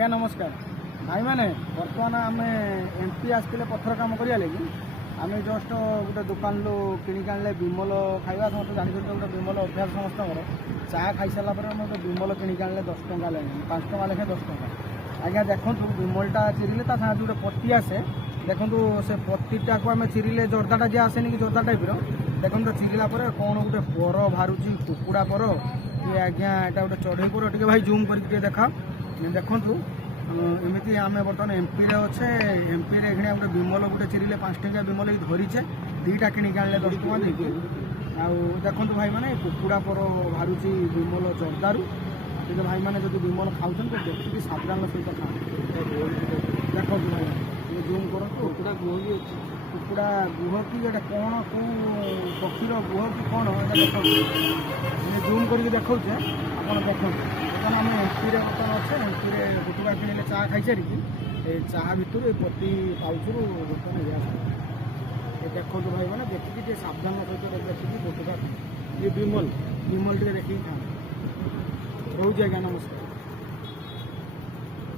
ଆଜ୍ଞା ନମସ୍କାର ଭାଇମାନେ ବର୍ତ୍ତମାନ ଆମେ ଏମପି ଆସିଥିଲେ ପଥର କାମ କରିବା ଲାଗି ଆମେ ଜଷ୍ଟ ଗୋଟେ ଦୋକାନରୁ କିଣିକି ଆଣିଲେ ବିମଲ ଖାଇବା ସମସ୍ତେ ଜାଣିଛନ୍ତି ଗୋଟେ ବିମଲ ଅଭ୍ୟାସ ସମସ୍ତଙ୍କର ଚା ଖାଇସାରିଲା ପରେ ଆମେ ଗୋଟେ ବିମଲ କିଣିକି ଆଣିଲେ 10 ଟଙ୍କା ଲାଗେ 5 ଟଙ୍କା ଲେଖାଏଁ 10 ଟଙ୍କା ଆଜ୍ଞା ଦେଖନ୍ତୁ ବିମଲଟା ଚିରିଲେ ତା ସାଙ୍ଗରେ ଗୋଟେ ପତି ଆସେ ଦେଖନ୍ତୁ ସେ ପତିଟାକୁ ଆମେ ଚିରିଲେ ଜର୍ଦାଟା ଯିଏ ଆସେନି କି ଜର୍ଦା ଟାଇପ୍ର ଦେଖନ୍ତୁ ଚିରିଲା ପରେ କ'ଣ ଗୋଟେ ପର ବାହାରୁଛି କୁକୁଡ଼ା ପର କି ଆଜ୍ଞା ଏଇଟା ଗୋଟେ ଚଢ଼େଇ ପର ଟିକେ ଭାଇ ଜୁମ୍ କରିକି ଟିକେ ଦେଖାଅ ଦେଖନ୍ତୁ ଏମିତି ଆମେ ବର୍ତ୍ତମାନ ଏମପିରେ ଅଛେ ଏମପିରେ ଏଖିଣା ଗୋଟେ ବିମଲ ଗୋଟେ ଚିରିଲେ 5 ଟଙ୍କିଆ ବିମଲ ଧରିଛେ ଦୁଇଟା କିଣିକି ଆଣିଲେ 10 ଟଙ୍କା ଦେଇକି ଆଉ ଦେଖନ୍ତୁ ଭାଇମାନେ କୁକୁଡ଼ା ପର ବାହାରୁଛି ବିମଲ ଜର୍ଦାରୁ କିନ୍ତୁ ଭାଇମାନେ ଯଦି ବିମଲ ଖାଉଛନ୍ତି ଦେଖିକି ସାବଧାନ ସହିତ ଖାଆନ୍ତୁ ଦେଖନ୍ତୁ ଭାଇମାନେ ଜୁମ୍ କରନ୍ତୁ କୁକୁଡ଼ା ଗୁହ ବି ଅଛି କୁକୁଡ଼ା ଗୁହ କି ଏଇଟା କ'ଣ କେଉଁ ପକ୍ଷୀର ଗୁହ କି କ'ଣ ଏଇଟା ଦେଖନ୍ତୁ ଜୁମ୍ କରିକି ଦେଖାଉଛେ ଆପଣ ଦେଖନ୍ତୁ ବର୍ତ୍ତମାନ ଆମେ ଏମପିରେ ବର୍ତ୍ତମାନ ଅଛେ ଏମପିରେ ଗୁଟୁକା କିଣିଲେ ଚା ଖାଇସାରିକି ଏ ଚାହା ଭିତରୁ ଏ ପତି ପାଉଚରୁ ବର୍ତ୍ତମାନ ଗ୍ୟାସ୍ ଏ ଦେଖନ୍ତୁ ଭାଇମାନେ ଦେଖିକି ଟିକେ ସାବଧାନ ସହିତ ଦେଖିକି ଗୁଟୁକା ଇଏ ବିମଲ ଟିକେ ଦେଖିକି ଖାଆନ୍ତୁ ରହୁଛି ଆଜ୍ଞା ନମସ୍କାର।